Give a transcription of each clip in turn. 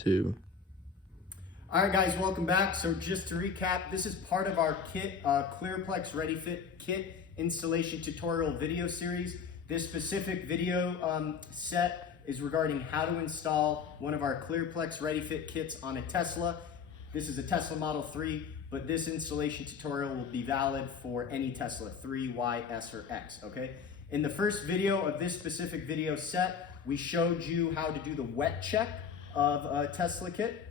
2. All right, guys, welcome back. So just to recap, this is part of our kit, ClearPlex Ready Fit Kit installation tutorial video series. This specific video set is regarding how to install one of our ClearPlex Ready Fit kits on a Tesla. This is a Tesla Model 3, but this installation tutorial will be valid for any Tesla 3, Y, S, or X, okay? In the first video of this specific video set, we showed you how to do the wet check of a Tesla kit.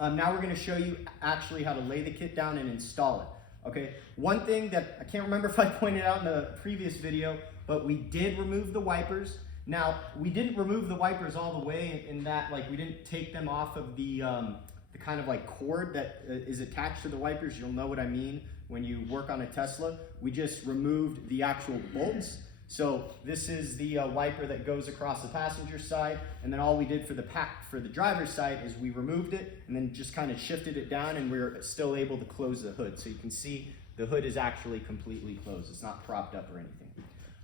Now we're going to show you actually how to lay the kit down and install it. Okay. One thing that I can't remember if I pointed out in the previous video, but we did remove the wipers. Now we didn't remove the wipers all the way in that, like, we didn't take them off of the kind of like cord that is attached to the wipers. You'll know what I mean when you work on a Tesla. We just removed the actual bolts. So this is the wiper that goes across the passenger side, and then all we did for the driver's side is we removed it and then just kind of shifted it down, and we're still able to close the hood. So you can see the hood is actually completely closed. It's not propped up or anything.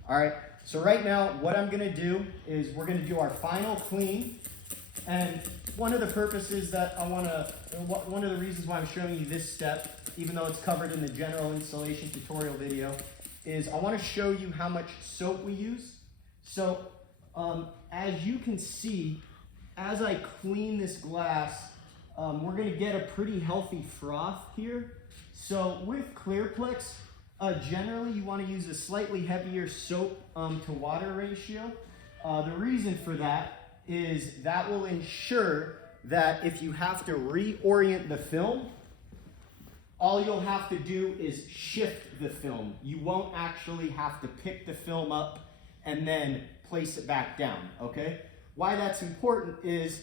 All right, so right now what I'm gonna do is we're gonna do our final clean, and one of the purposes that one of the reasons why I'm showing you this step, even though it's covered in the general installation tutorial video, is I want to show you how much soap we use. So as you can see, as I clean this glass, we're going to get a pretty healthy froth here. So with ClearPlex, generally you want to use a slightly heavier soap to water ratio. The reason for that is that will ensure that if you have to reorient the film, all you'll have to do is shift the film. You won't actually have to pick the film up and then place it back down, okay? Why that's important is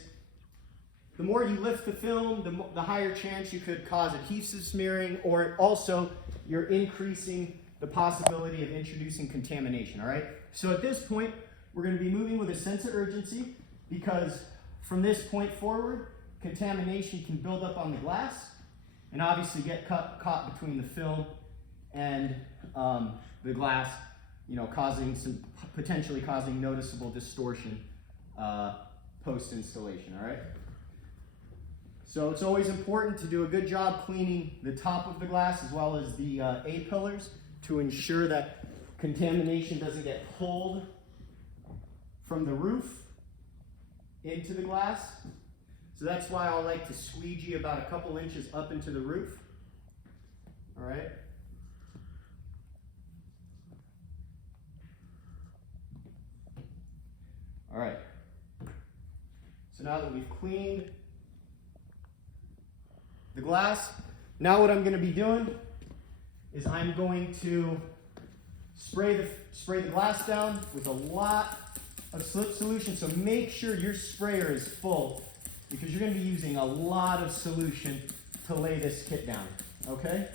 the more you lift the film, the higher chance you could cause adhesive smearing, or also you're increasing the possibility of introducing contamination, all right? So at this point, we're gonna be moving with a sense of urgency, because from this point forward, contamination can build up on the glass and obviously get caught between the film and the glass, you know, potentially causing noticeable distortion post-installation, all right? So it's always important to do a good job cleaning the top of the glass as well as the A-pillars to ensure that contamination doesn't get pulled from the roof into the glass. So that's why I like to squeegee about a couple inches up into the roof. All right. All right. So now that we've cleaned the glass, now what I'm going to be doing is I'm going to spray the glass down with a lot of slip solution. So make sure your sprayer is full, because you're going to be using a lot of solution to lay this kit down, okay?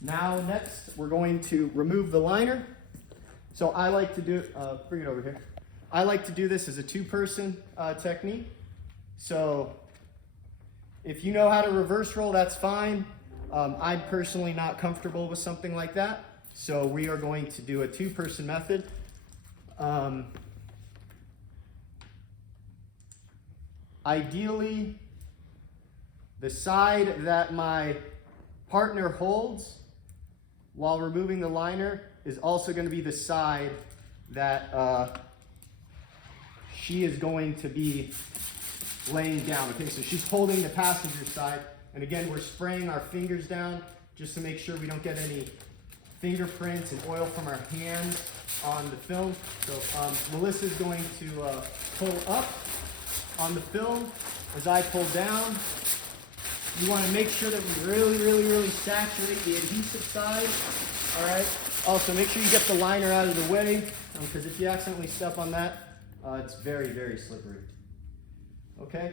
Now next, we're going to remove the liner. So I like to do, bring it over here. I like to do this as a two-person technique. So if you know how to reverse roll, that's fine. I'm personally not comfortable with something like that. So we are going to do a two-person method. Ideally, the side that my partner holds while removing the liner is also going to be the side that she is going to be laying down. Okay, so she's holding the passenger side, and again, we're spraying our fingers down just to make sure we don't get any fingerprints and oil from our hands on the film. So Melissa's going to pull up on the film as I pull down. You want to make sure that we really saturate the adhesive side. All right. Also, make sure you get the liner out of the way, because if you accidentally step on that, it's very slippery. Okay.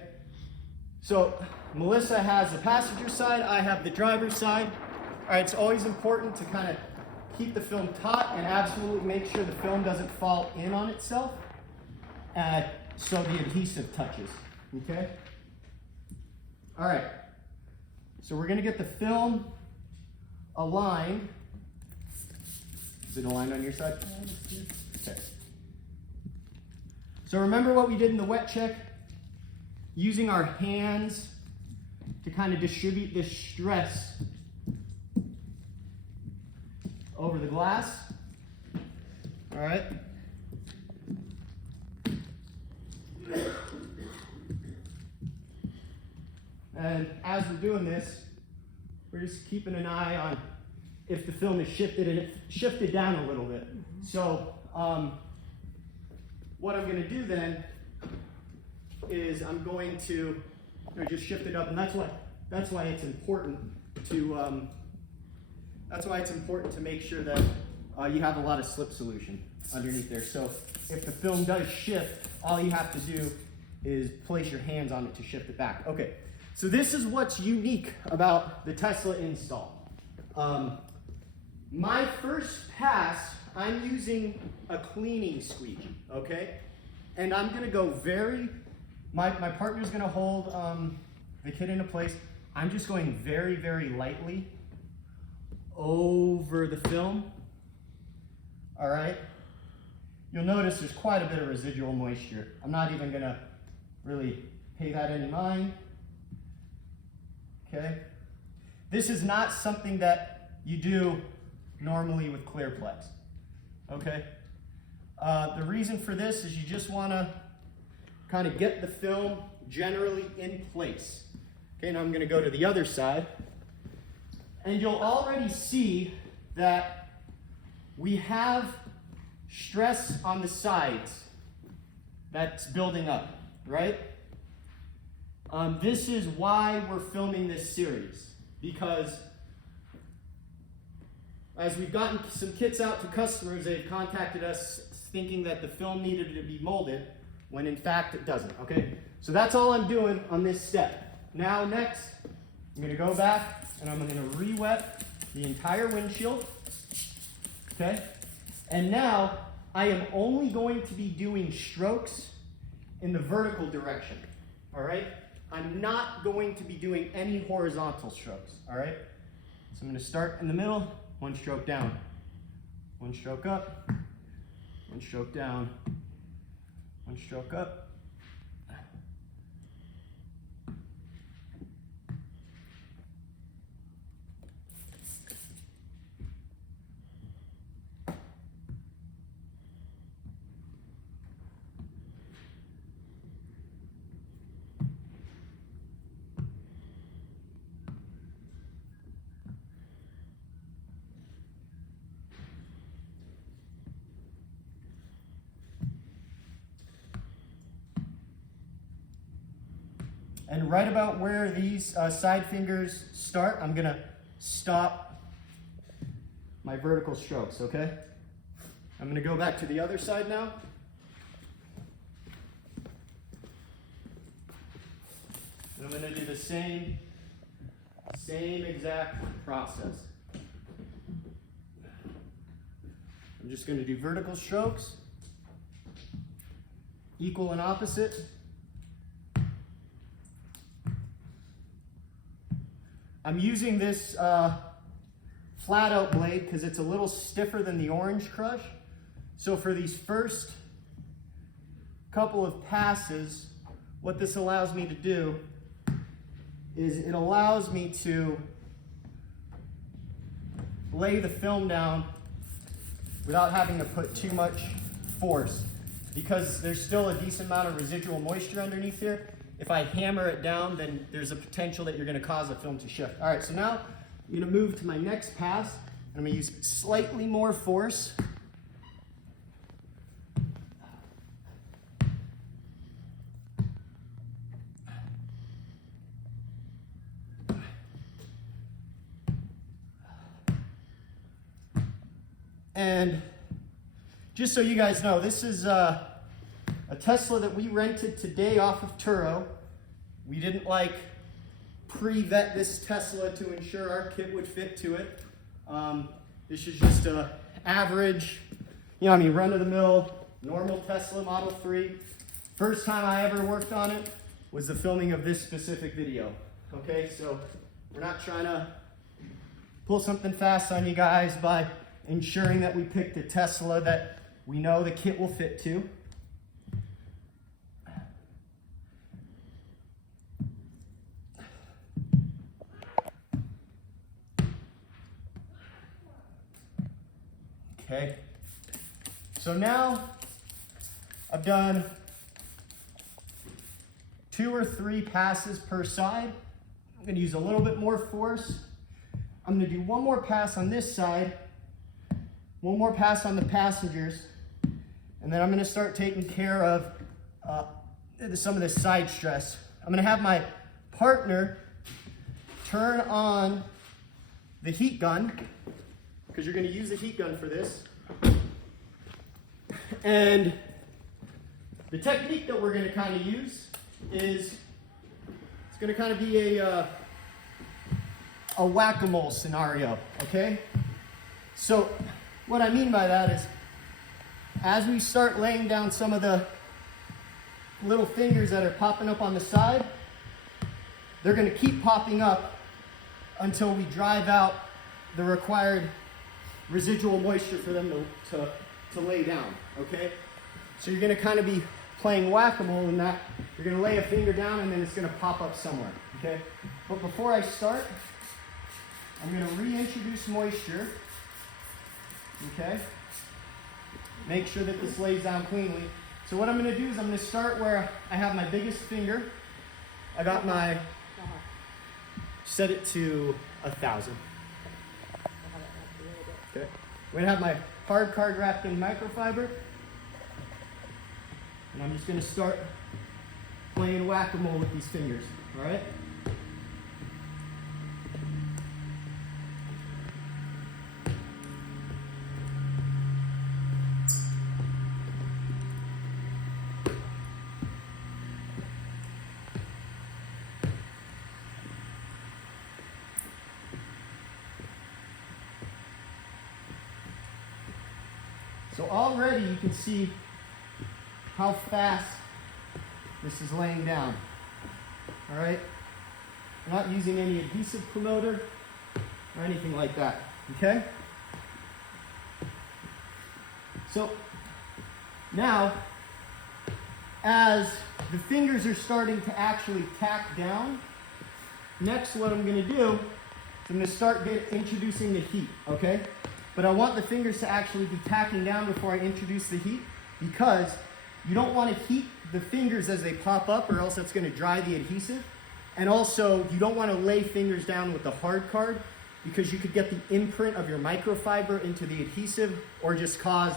So Melissa has the passenger side. I have the driver's side. All right. It's always important to kind of keep the film taut and absolutely make sure the film doesn't fall in on itself. So the adhesive touches, okay? All right, so we're gonna get the film aligned. Is it aligned on your side? Okay. So remember what we did in the wet check? Using our hands to kind of distribute this stress over the glass. All right. And as we're doing this, we're just keeping an eye on if the film is shifted, and it shifted down a little bit. So what I'm going to do then is I'm going to just shift it up, and that's why it's important to make sure that you have a lot of slip solution underneath there. So if the film does shift, all you have to do is place your hands on it to shift it back. Okay, so this is what's unique about the Tesla install. My first pass, I'm using a cleaning squeegee, okay? And I'm gonna go my partner's gonna hold the kit into place. I'm just going very, very lightly over the film, all right? You'll notice there's quite a bit of residual moisture. I'm not even gonna really pay that any mind, okay? This is not something that you do normally with ClearPlex, okay? The reason for this is you just wanna kind of get the film generally in place. Okay, now I'm gonna go to the other side, and you'll already see that we have stress on the sides that's building up, right? This is why we're filming this series, because as we've gotten some kits out to customers, they've contacted us thinking that the film needed to be molded, when in fact it doesn't, okay? So that's all I'm doing on this step. Now next, I'm gonna go back and I'm gonna re-wet the entire windshield, okay? And now I am only going to be doing strokes in the vertical direction, all right? I'm not going to be doing any horizontal strokes, all right? So I'm gonna start in the middle, one stroke down, one stroke up, one stroke down, one stroke up. And right about where these side fingers start, I'm gonna stop my vertical strokes, okay? I'm gonna go back to the other side now. And I'm gonna do the same exact process. I'm just gonna do vertical strokes, equal and opposite. I'm using this flat out blade because it's a little stiffer than the Orange Crush. So for these first couple of passes, what this allows me to do is it allows me to lay the film down without having to put too much force, because there's still a decent amount of residual moisture underneath here. If I hammer it down, then there's a potential that you're gonna cause the film to shift. All right, so now I'm gonna move to my next pass, and I'm gonna use slightly more force. And just so you guys know, this is a Tesla that we rented today off of Turo. We didn't pre-vet this Tesla to ensure our kit would fit to it. This is just a average, run-of-the-mill, normal Tesla Model 3. First time I ever worked on it was the filming of this specific video. Okay, so we're not trying to pull something fast on you guys by ensuring that we picked a Tesla that we know the kit will fit to. okay? So now I've done 2 or 3 passes per side. I'm gonna use a little bit more force. I'm gonna do one more pass on this side, one more pass on the passengers, and then I'm gonna start taking care of some of the side stress. I'm gonna have my partner turn on the heat gun, because you're gonna use the heat gun for this. And the technique that we're gonna kind of use is, it's gonna kind of be a whack-a-mole scenario, okay? So what I mean by that is, as we start laying down some of the little fingers that are popping up on the side, they're gonna keep popping up until we drive out the required residual moisture for them to lay down, okay? So you're gonna kind of be playing whack-a-mole in that you're gonna lay a finger down and then it's gonna pop up somewhere, okay? But before I start, I'm gonna reintroduce moisture, okay? Make sure that this lays down cleanly. So what I'm gonna do is I'm gonna start where I have my biggest finger. I got my, set it to 1,000. Okay. I'm gonna have my hard card wrapped in microfiber. And I'm just gonna start playing whack-a-mole with these fingers, all right? So already you can see how fast this is laying down. All right? I'm not using any adhesive promoter or anything like that. Okay? So now, as the fingers are starting to actually tack down, next what I'm going to do is I'm going to start introducing the heat. Okay? But I want the fingers to actually be tacking down before I introduce the heat, because you don't want to heat the fingers as they pop up, or else that's going to dry the adhesive. And also, you don't want to lay fingers down with the hard card, because you could get the imprint of your microfiber into the adhesive or just cause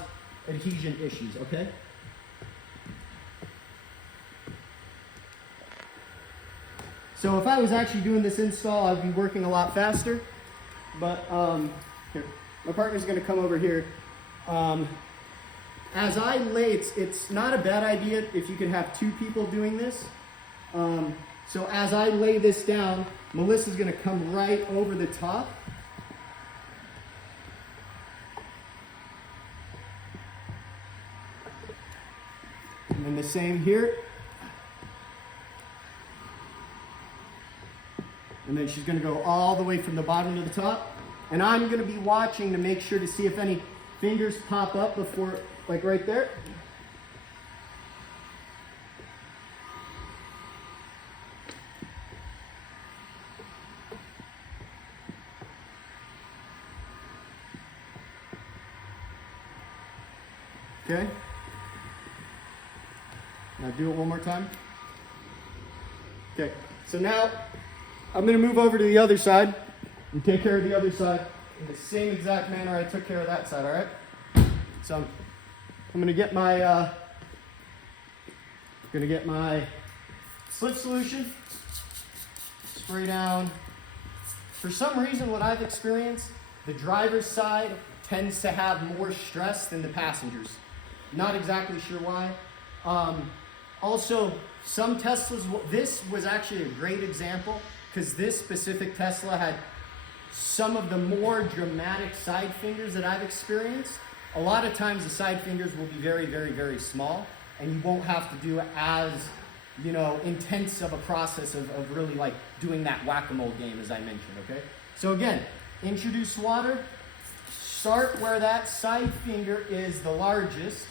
adhesion issues, okay? So if I was actually doing this install, I'd be working a lot faster. But here, my partner's going to come over here. As I lay, it's not a bad idea if you could have 2 people doing this. So as I lay this down, Melissa's going to come right over the top. And then the same here. And then she's going to go all the way from the bottom to the top. And I'm going to be watching to make sure to see if any fingers pop up before, like right there. Okay. Now do it one more time. Okay. So now I'm going to move over to the other side and take care of the other side in the same exact manner I took care of that side, all right? So I'm going to get my slip solution, spray down. For some reason, what I've experienced, the driver's side tends to have more stress than the passengers. Not exactly sure why. Also, some Teslas, this was actually a great example, because this specific Tesla had some of the more dramatic side fingers that I've experienced. A lot of times the side fingers will be very, very, very small, and you won't have to do as, you know, intense of a process of really like doing that whack-a-mole game as I mentioned, okay? So again, introduce water, start where that side finger is the largest,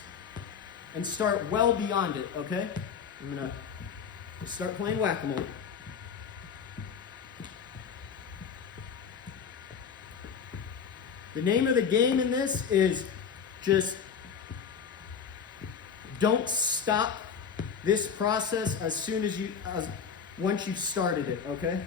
and start well beyond it, okay? I'm gonna start playing whack-a-mole. The name of the game in this is just don't stop this process once you've started it, okay?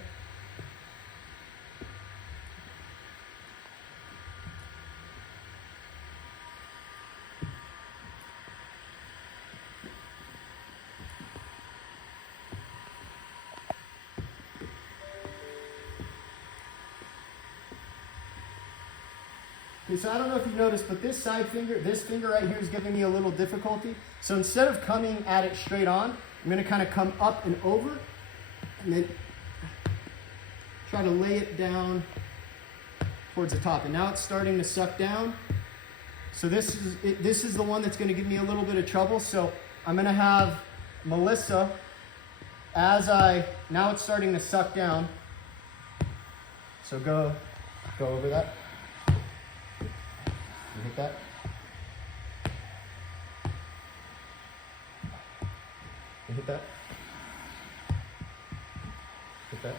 Okay, so I don't know if you noticed, but this finger right here is giving me a little difficulty. So instead of coming at it straight on, I'm going to kind of come up and over, and then try to lay it down towards the top. And now it's starting to suck down. So this is the one that's going to give me a little bit of trouble. So I'm going to have Melissa, now it's starting to suck down. So go over that. You hit that. You hit that. Hit that.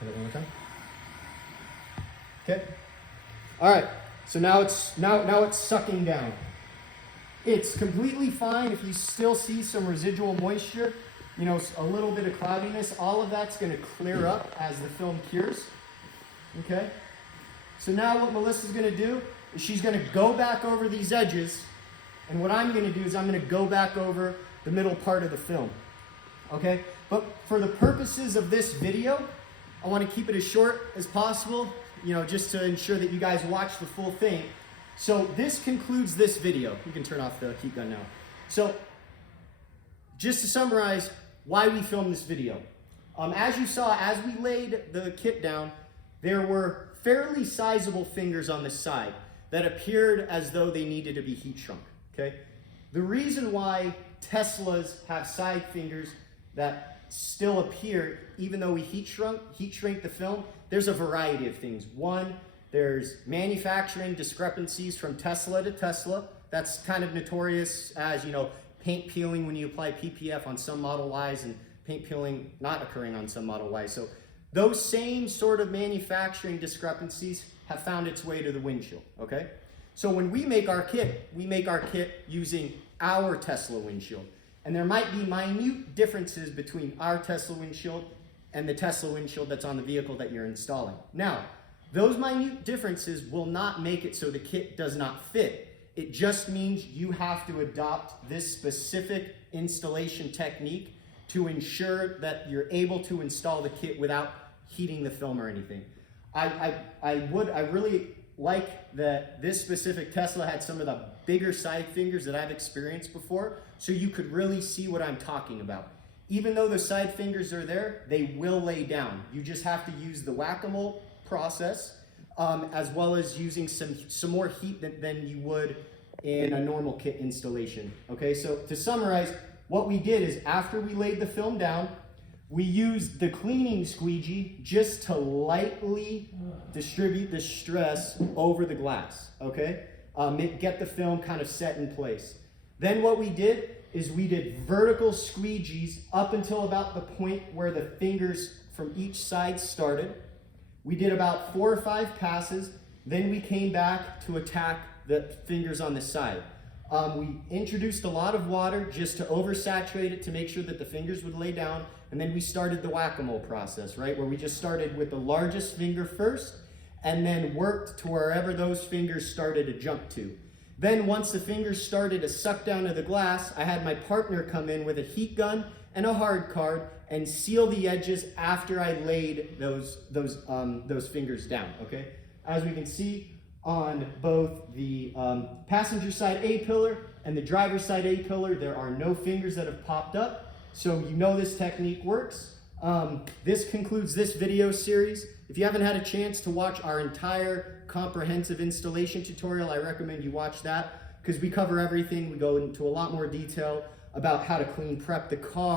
Hit it one more time. Okay. All right. So now it's sucking down. It's completely fine if you still see some residual moisture, you know, a little bit of cloudiness. All of that's going to clear up as the film cures. Okay. So now what Melissa's going to do is she's going to go back over these edges, and what I'm going to do is I'm going to go back over the middle part of the film. Okay? But for the purposes of this video, I want to keep it as short as possible, you know, just to ensure that you guys watch the full thing. So this concludes this video. You can turn off the heat gun now. So just to summarize why we filmed this video. As you saw, as we laid the kit down, there were fairly sizable fingers on the side that appeared as though they needed to be heat shrunk, okay? The reason why Teslas have side fingers that still appear, even though we heat shrink the film, there's a variety of things. One, there's manufacturing discrepancies from Tesla to Tesla. That's kind of notorious as, you know, paint peeling when you apply PPF on some Model Ys and paint peeling not occurring on some Model Ys. So those same sort of manufacturing discrepancies have found its way to the windshield, okay? So when we make our kit using our Tesla windshield. And there might be minute differences between our Tesla windshield and the Tesla windshield that's on the vehicle that you're installing. Now, those minute differences will not make it so the kit does not fit. It just means you have to adopt this specific installation technique to ensure that you're able to install the kit without heating the film or anything. I really like that this specific Tesla had some of the bigger side fingers that I've experienced before, so you could really see what I'm talking about. Even though the side fingers are there, they will lay down. You just have to use the whack-a-mole process, as well as using some more heat than you would in a normal kit installation. Okay, so to summarize, what we did is after we laid the film down, we used the cleaning squeegee just to lightly distribute the stress over the glass, okay? Get the film kind of set in place. Then what we did is we did vertical squeegees up until about the point where the fingers from each side started. We did about 4 or 5 passes. Then we came back to attack the fingers on the side. We introduced a lot of water just to oversaturate it to make sure that the fingers would lay down. And then we started the whack-a-mole process, right? Where we just started with the largest finger first and then worked to wherever those fingers started to jump to. Then once the fingers started to suck down to the glass, I had my partner come in with a heat gun and a hard card and seal the edges after I laid those fingers down, okay? As we can see on both the passenger side A-pillar and the driver's side A-pillar, there are no fingers that have popped up. So you know this technique works. This concludes this video series. If you haven't had a chance to watch our entire comprehensive installation tutorial, I recommend you watch that because we cover everything. We go into a lot more detail about how to clean prep the car.